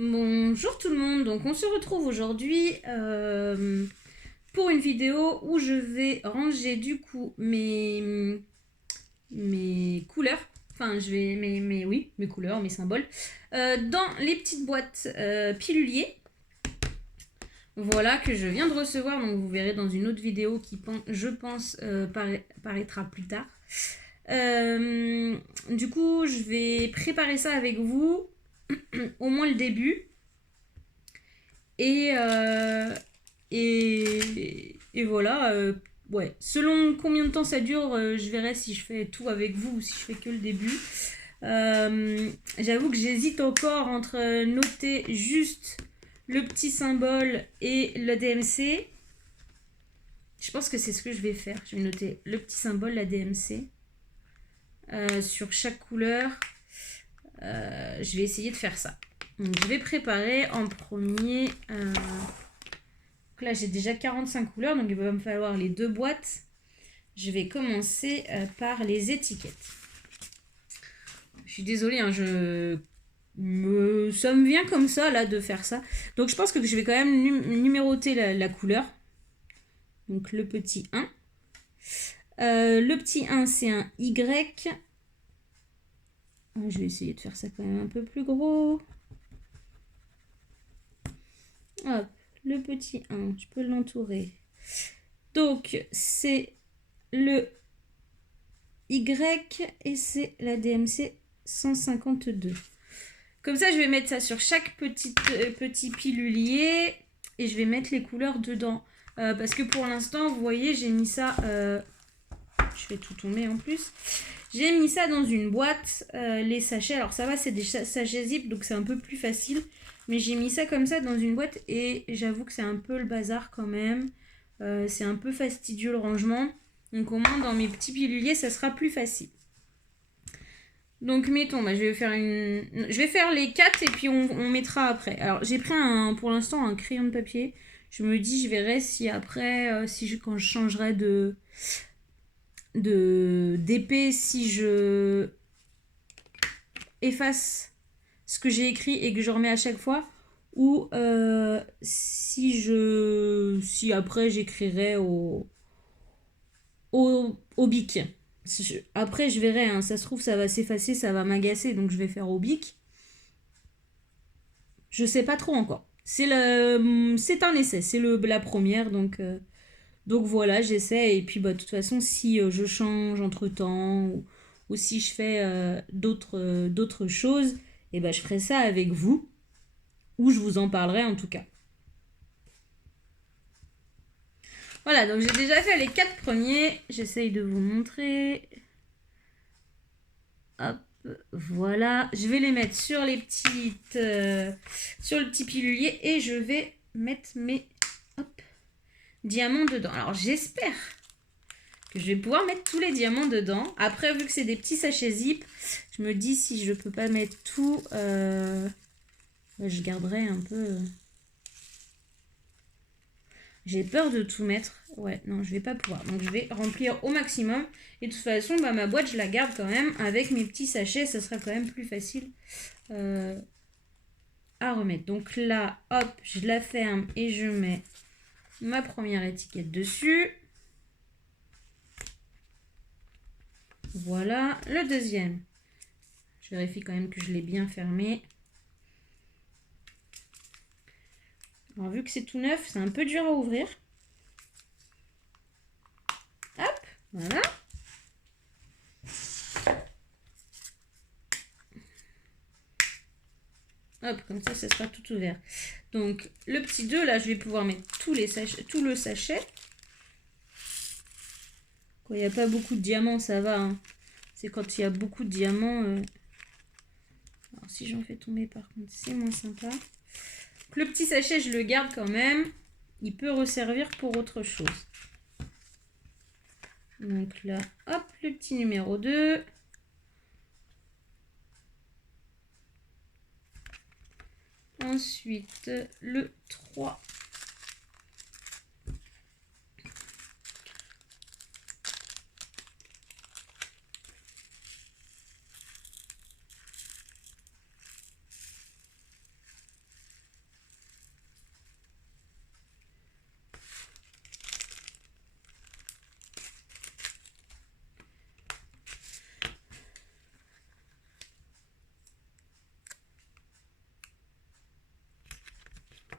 Bonjour tout le monde, donc on se retrouve aujourd'hui pour une vidéo où je vais ranger du coup mes couleurs, enfin je vais, mes couleurs, mes symboles, dans les petites boîtes piluliers, voilà, que je viens de recevoir, donc vous verrez dans une autre vidéo qui, je pense, paraîtra plus tard. Du coup, je vais préparer ça avec vous, au moins le début. Et, et voilà, ouais. Selon combien de temps ça dure, je verrai si je fais tout avec vous ou si je fais que le début. J'avoue que j'hésite encore entre noter juste le petit symbole et le DMC. Je pense que c'est ce que je vais faire. Je vais noter le petit symbole, la DMC, sur chaque couleur. Je vais essayer de faire ça. Donc, je vais préparer en premier. Donc là, j'ai déjà 45 couleurs, donc il va me falloir les deux boîtes. Je vais commencer par les étiquettes. Je suis désolée, hein, ça me vient comme ça là de faire ça. Donc je pense que je vais quand même numéroter la couleur. Donc le petit 1. Le petit 1, c'est un Y. Je vais essayer de faire ça quand même un peu plus gros. Hop, le petit 1, je peux l'entourer. Donc c'est le Y et c'est la DMC 152. Comme ça, je vais mettre ça sur chaque petit pilulier et je vais mettre les couleurs dedans. Parce que pour l'instant, vous voyez, j'ai mis ça... je vais tout tomber en plus. J'ai mis ça dans une boîte, les sachets. Alors ça va, c'est des sachets zip, donc c'est un peu plus facile. Mais j'ai mis ça comme ça dans une boîte et j'avoue que c'est un peu le bazar quand même. C'est un peu fastidieux le rangement. Donc au moins dans mes petits piluliers, ça sera plus facile. Donc mettons, je vais faire les 4 et puis on mettra après. Alors j'ai pris pour l'instant un crayon de papier. Je me dis, je verrai si après, quand je changerai d'épée, si je efface ce que j'ai écrit et que je remets à chaque fois, ou si après j'écrirai au bic. Après je verrai, hein, ça se trouve ça va s'effacer, ça va m'agacer, donc je vais faire au bic. Je sais pas trop encore. C'est un essai, c'est la première, donc voilà, j'essaie. Et puis de toute façon, si je change entre temps ou si je fais d'autres choses, et je ferai ça avec vous, ou je vous en parlerai en tout cas. Voilà, donc j'ai déjà fait les 4 premiers. J'essaye de vous montrer. Hop, voilà. Je vais les mettre sur les sur le petit pilulier et je vais mettre mes diamants dedans. Alors j'espère que je vais pouvoir mettre tous les diamants dedans. Après, vu que c'est des petits sachets zip, je me dis si je peux pas mettre tout, je garderai un peu. J'ai peur de tout mettre. Ouais, non, je vais pas pouvoir. Donc, je vais remplir au maximum. Et de toute façon, ma boîte, je la garde quand même avec mes petits sachets. Ça sera quand même plus facile à remettre. Donc là, hop, je la ferme et je mets ma première étiquette dessus. Voilà. Le deuxième. Je vérifie quand même que je l'ai bien fermé. Alors, vu que c'est tout neuf, c'est un peu dur à ouvrir. Hop, voilà. Hop, comme ça sera tout ouvert. Donc, le petit 2, là, je vais pouvoir mettre tout le sachet. Quand il n'y a pas beaucoup de diamants, ça va. Hein. C'est quand il y a beaucoup de diamants. Alors, si j'en fais tomber, par contre, c'est moins sympa. Donc, le petit sachet, je le garde quand même. Il peut resservir pour autre chose. Donc là, hop, le petit numéro 2. Ensuite, le 3.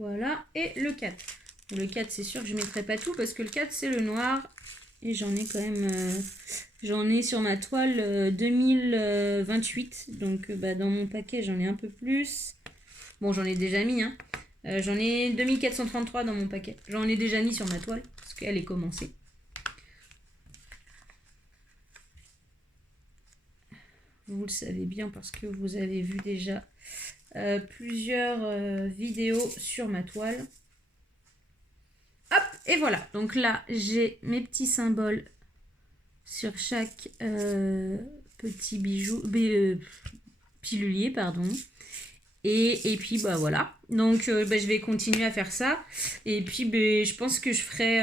Voilà, et le 4. Le 4, c'est sûr que je ne mettrai pas tout parce que le 4, c'est le noir. Et j'en ai quand même... j'en ai sur ma toile 2028. Donc dans mon paquet, j'en ai un peu plus. Bon, j'en ai déjà mis. Hein. J'en ai 2433 dans mon paquet. J'en ai déjà mis sur ma toile parce qu'elle est commencée. Vous le savez bien parce que vous avez vu déjà plusieurs vidéos sur ma toile. Hop, et voilà. Donc là, j'ai mes petits symboles sur chaque petit bijou, pilulier, pardon. Et puis, voilà. Donc, je vais continuer à faire ça. Et puis, je pense que je ferai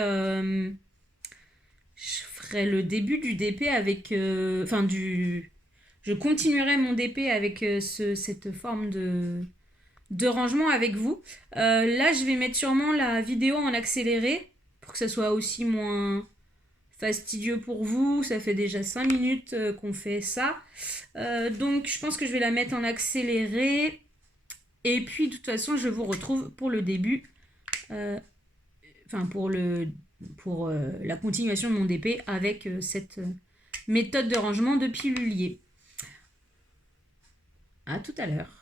le début du DP avec... je continuerai mon DP avec cette forme de rangement avec vous. Là, je vais mettre sûrement la vidéo en accéléré pour que ça soit aussi moins fastidieux pour vous. Ça fait déjà 5 minutes qu'on fait ça. Donc, je pense que je vais la mettre en accéléré. Et puis, de toute façon, je vous retrouve pour le début. Pour la continuation de mon DP avec cette méthode de rangement de pilulier. À tout à l'heure.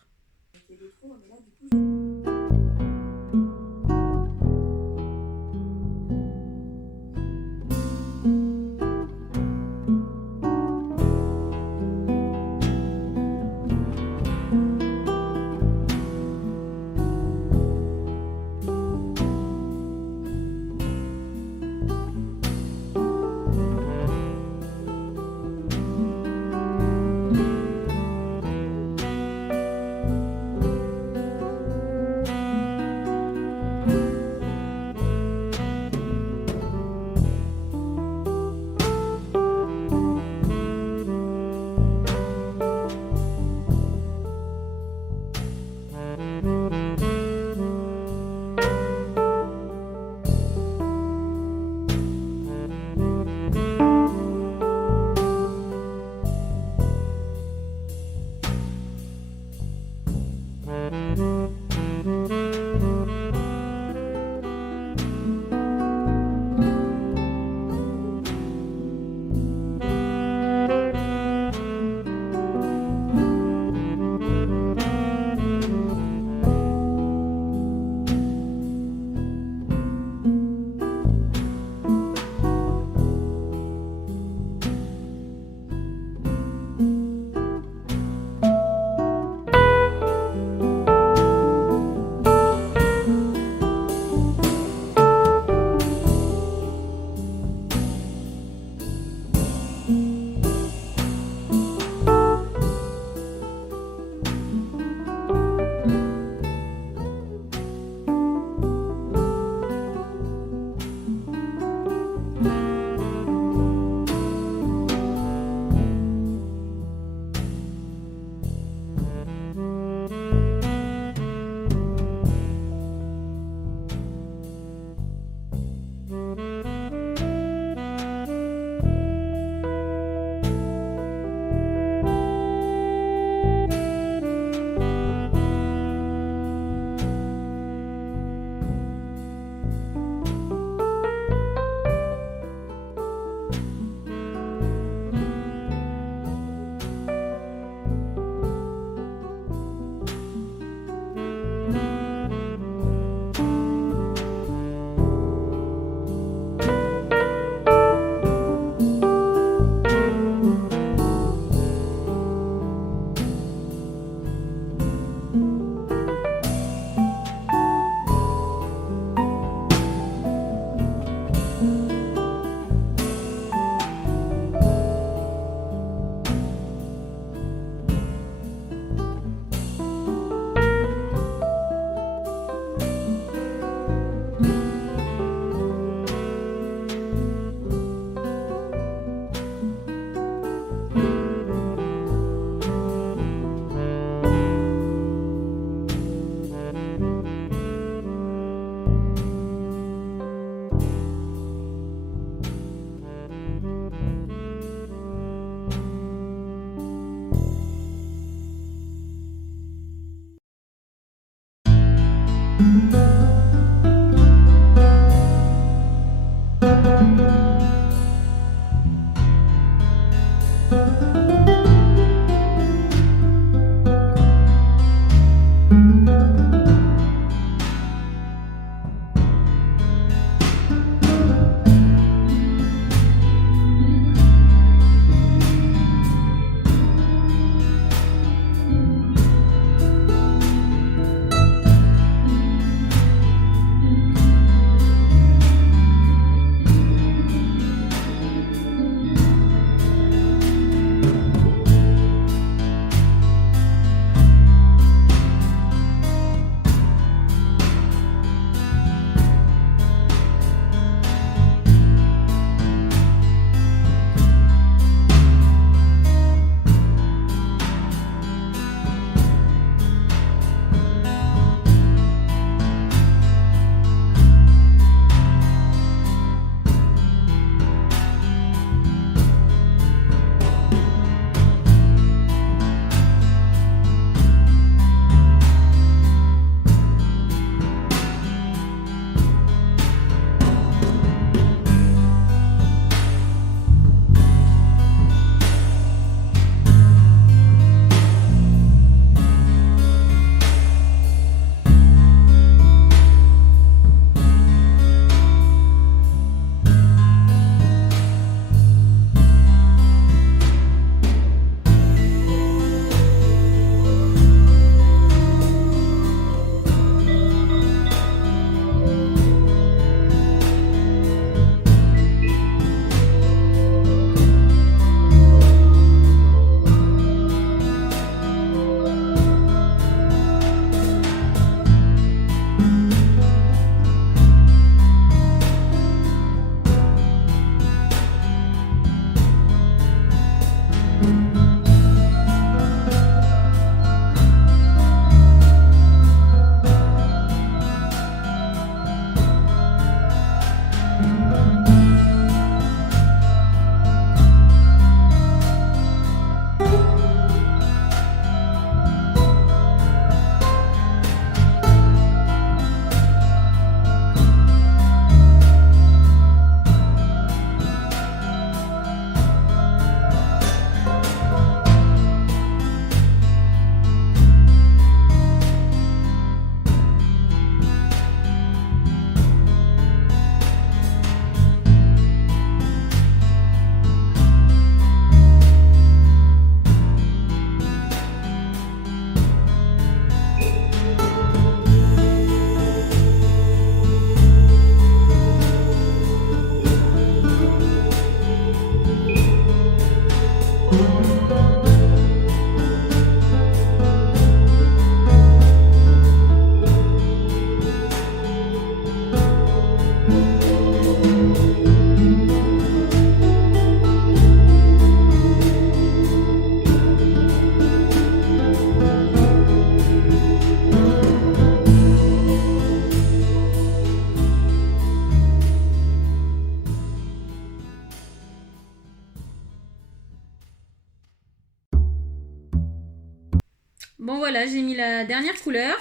Bon voilà, j'ai mis la dernière couleur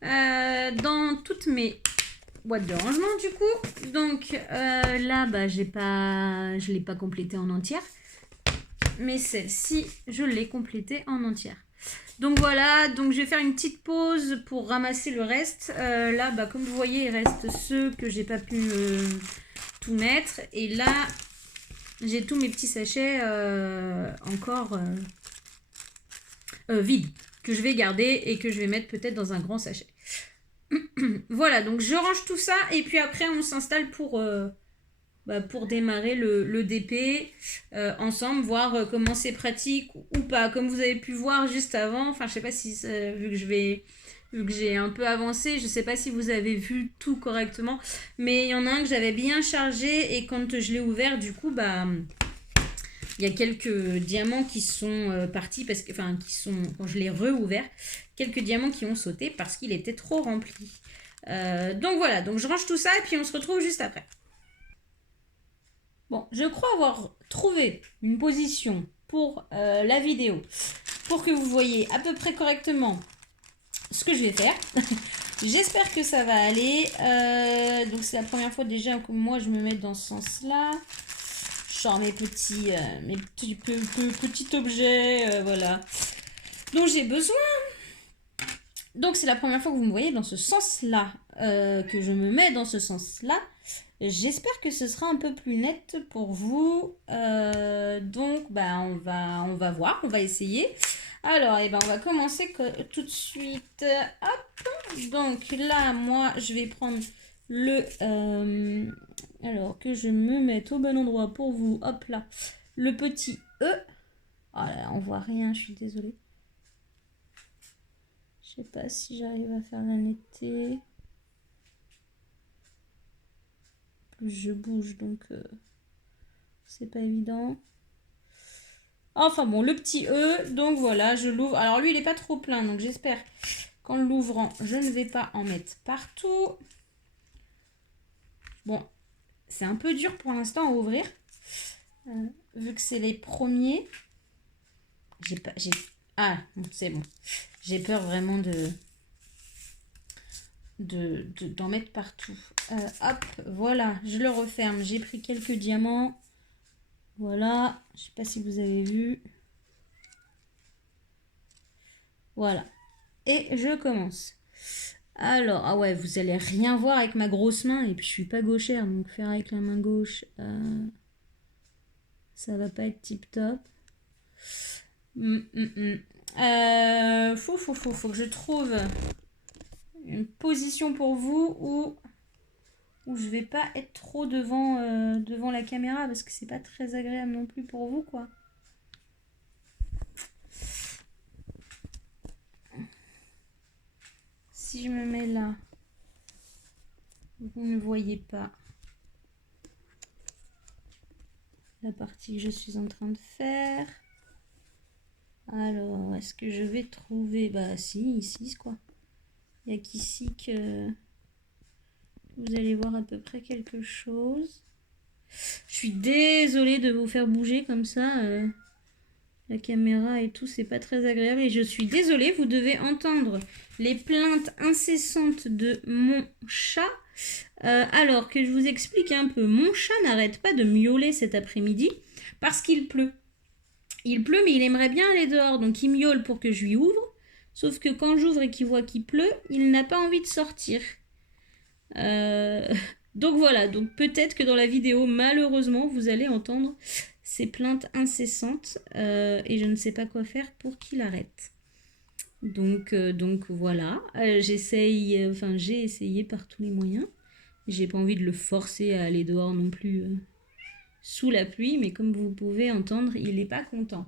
dans toutes mes boîtes de rangement du coup. Donc là, bah, je ne l'ai pas complétée en entière. Mais celle-ci, je l'ai complétée en entière. Donc voilà, donc je vais faire une petite pause pour ramasser le reste. Là, bah, comme vous voyez, il reste ceux que j'ai pas pu tout mettre. Et là, j'ai tous mes petits sachets encore vides que je vais garder et que je vais mettre peut-être dans un grand sachet. Voilà, donc je range tout ça et puis après on s'installe pour démarrer le DP ensemble, voir comment c'est pratique ou pas. Comme vous avez pu voir juste avant, enfin je sais pas si vu que j'ai un peu avancé, je sais pas si vous avez vu tout correctement, mais il y en a un que j'avais bien chargé et quand je l'ai ouvert, du coup, bah il y a quelques diamants qui sont partis parce que, enfin, quand je l'ai réouvert, quelques diamants qui ont sauté parce qu'il était trop rempli. Donc voilà, donc je range tout ça et puis on se retrouve juste après. Bon, je crois avoir trouvé une position pour la vidéo pour que vous voyez à peu près correctement ce que je vais faire. J'espère que ça va aller. Donc c'est la première fois déjà que moi je me mets dans ce sens-là. Je sors mes petits objets, voilà, dont j'ai besoin. Donc c'est la première fois que vous me voyez dans ce sens-là, que je me mets dans ce sens-là. J'espère que ce sera un peu plus net pour vous. Donc bah, on va voir, on va essayer. Alors, on va commencer tout de suite. Hop. Donc là, moi, je vais prendre alors que je me mette au bon endroit pour vous. Hop là. Le petit E. Oh là, on voit rien, je suis désolée. Je sais pas si j'arrive à faire la netteté. Plus je bouge, donc c'est pas évident. Enfin bon, le petit E, donc voilà, je l'ouvre. Alors lui, il n'est pas trop plein, donc j'espère qu'en l'ouvrant, je ne vais pas en mettre partout. Bon, c'est un peu dur pour l'instant à ouvrir, vu que c'est les premiers. Ah, c'est bon. J'ai peur vraiment d'en mettre partout. Hop, voilà, je le referme. J'ai pris quelques diamants. Voilà, je sais pas si vous avez vu. Voilà. Et je commence. Alors, ah ouais, vous allez rien voir avec ma grosse main. Et puis, je suis pas gauchère, donc faire avec la main gauche, ça va pas être tip top. Faut que je trouve une position pour vous où je vais pas être trop devant la caméra parce que c'est pas très agréable non plus pour vous, quoi. Si je me mets là, vous ne voyez pas la partie que je suis en train de faire. Alors, est-ce que je vais trouver... Bah si, ici, quoi. Il n'y a qu'ici que vous allez voir à peu près quelque chose. Je suis désolée de vous faire bouger comme ça. La caméra et tout, c'est pas très agréable. Et je suis désolée, vous devez entendre les plaintes incessantes de mon chat. Alors que je vous explique un peu. Mon chat n'arrête pas de miauler cet après-midi parce qu'il pleut. Il pleut, mais il aimerait bien aller dehors. Donc il miaule pour que je lui ouvre. Sauf que quand j'ouvre et qu'il voit qu'il pleut, il n'a pas envie de sortir. Donc voilà, donc peut-être que dans la vidéo, malheureusement, vous allez entendre ces plaintes incessantes et je ne sais pas quoi faire pour qu'il arrête. Donc voilà, j'ai essayé par tous les moyens. J'ai pas envie de le forcer à aller dehors non plus sous la pluie, mais comme vous pouvez entendre, il n'est pas content.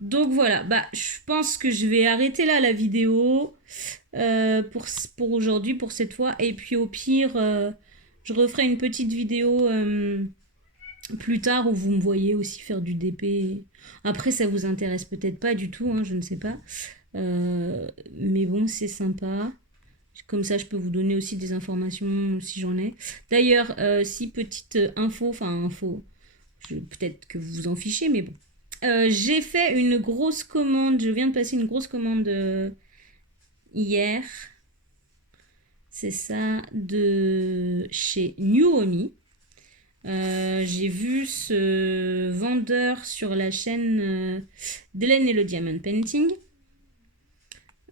Donc voilà, bah, je pense que je vais arrêter là la vidéo pour aujourd'hui, pour cette fois. Et puis au pire, je referai une petite vidéo plus tard où vous me voyez aussi faire du DP. Après, ça vous intéresse peut-être pas du tout, hein, je ne sais pas. Mais bon, c'est sympa. Comme ça, je peux vous donner aussi des informations si j'en ai. D'ailleurs, si petite info, peut-être que vous vous en fichez, mais bon. J'ai fait une grosse commande, je viens de passer une grosse commande hier, c'est ça, de chez Nuomi. J'ai vu ce vendeur sur la chaîne d'Hélène et le Diamond Painting.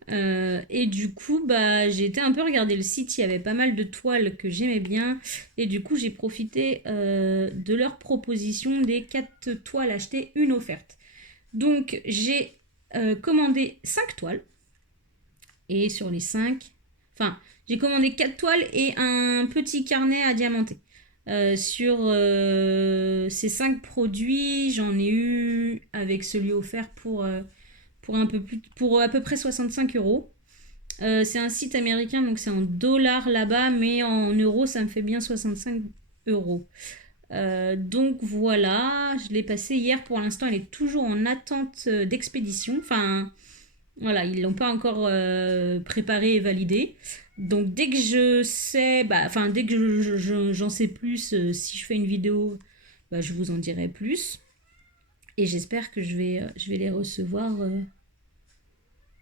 Et du coup, bah, j'ai été un peu regarder le site, il y avait pas mal de toiles que j'aimais bien. Et du coup, j'ai profité de leur proposition des 4 toiles achetées, une offerte. Donc, j'ai commandé 5 toiles. Et sur les 5, enfin, j'ai commandé 4 toiles et un petit carnet à diamanter. Sur ces 5 produits, j'en ai eu avec celui offert pour pour à peu près 65 euros. C'est un site américain, donc c'est en dollars là-bas, mais en euros, ça me fait bien 65 euros. Donc voilà, je l'ai passé hier. Pour l'instant, elle est toujours en attente d'expédition. Enfin, voilà, ils l'ont pas encore préparé et validé. Donc dès que je sais, enfin dès que j'en sais plus, si je fais une vidéo, bah, je vous en dirai plus. Et j'espère que je vais les recevoir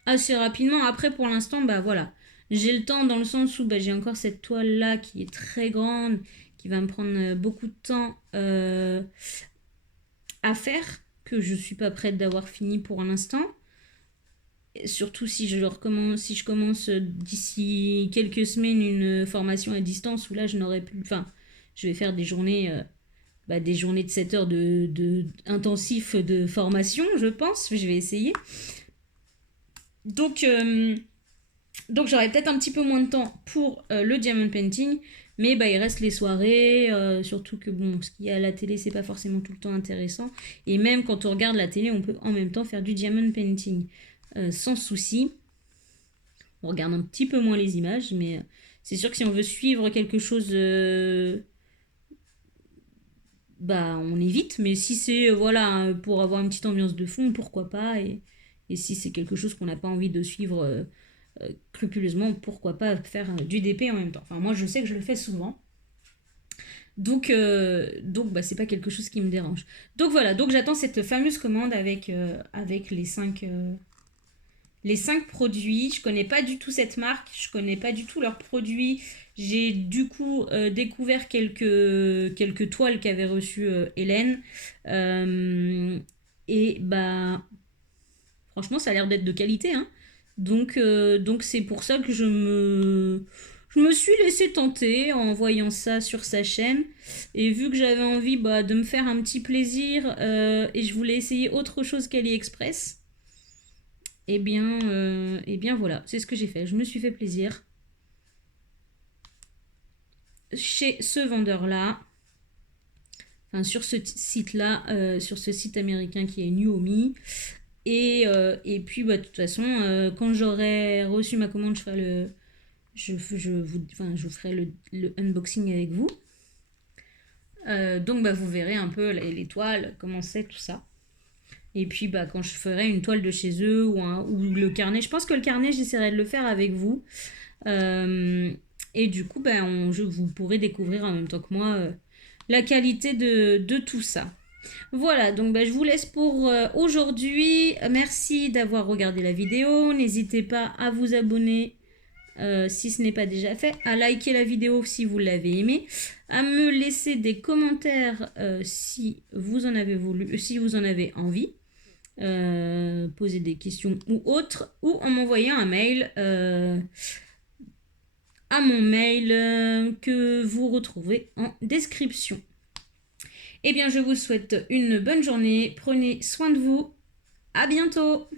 assez rapidement. Après, pour l'instant, bah voilà, j'ai le temps dans le sens où bah, j'ai encore cette toile là qui est très grande, qui va me prendre beaucoup de temps à faire, que je suis pas prête d'avoir fini pour l'instant. Surtout si si je commence d'ici quelques semaines une formation à distance où là je n'aurai plus, enfin, je vais faire des journées de 7 heures de intensif de formation, je pense, je vais essayer. Donc j'aurai peut-être un petit peu moins de temps pour le diamond painting, mais bah, il reste les soirées, surtout que bon, ce qu'il y a à la télé, c'est pas forcément tout le temps intéressant. Et même quand on regarde la télé, on peut en même temps faire du diamond painting sans souci. On regarde un petit peu moins les images, mais c'est sûr que si on veut suivre quelque chose, bah on évite. Mais si c'est voilà pour avoir une petite ambiance de fond, pourquoi pas. Et si c'est quelque chose qu'on n'a pas envie de suivre scrupuleusement, pourquoi pas faire du DP en même temps. Enfin, moi, je sais que je le fais souvent. Donc bah, c'est pas quelque chose qui me dérange. Donc voilà, donc j'attends cette fameuse commande avec les 5 produits. Je connais pas du tout cette marque, je connais pas du tout leurs produits. J'ai du coup découvert quelques toiles qu'avait reçues Hélène. Et bah franchement, ça a l'air d'être de qualité, hein. Donc c'est pour ça que je me suis laissée tenter en voyant ça sur sa chaîne. Et vu que j'avais envie de me faire un petit plaisir et je voulais essayer autre chose qu'AliExpress, eh bien voilà, c'est ce que j'ai fait. Je me suis fait plaisir chez ce vendeur-là, enfin sur ce site-là, sur ce site américain qui est Nuomi. Et puis, bah, de toute façon, quand j'aurai reçu ma commande, je vous ferai le unboxing avec vous. Donc, bah, vous verrez un peu les toiles, comment c'est, tout ça. Et puis, bah, quand je ferai une toile de chez eux ou le carnet, je pense que le carnet, j'essaierai de le faire avec vous. Et du coup, bah, vous pourrez découvrir en même temps que moi la qualité de tout ça. Voilà, donc bah, je vous laisse pour aujourd'hui. Merci d'avoir regardé la vidéo. N'hésitez pas à vous abonner si ce n'est pas déjà fait, à liker la vidéo si vous l'avez aimée, à me laisser des commentaires si vous en avez si vous en avez envie, poser des questions ou autres, ou en m'envoyant un mail à mon mail que vous retrouvez en description. Eh bien, je vous souhaite une bonne journée. Prenez soin de vous. À bientôt.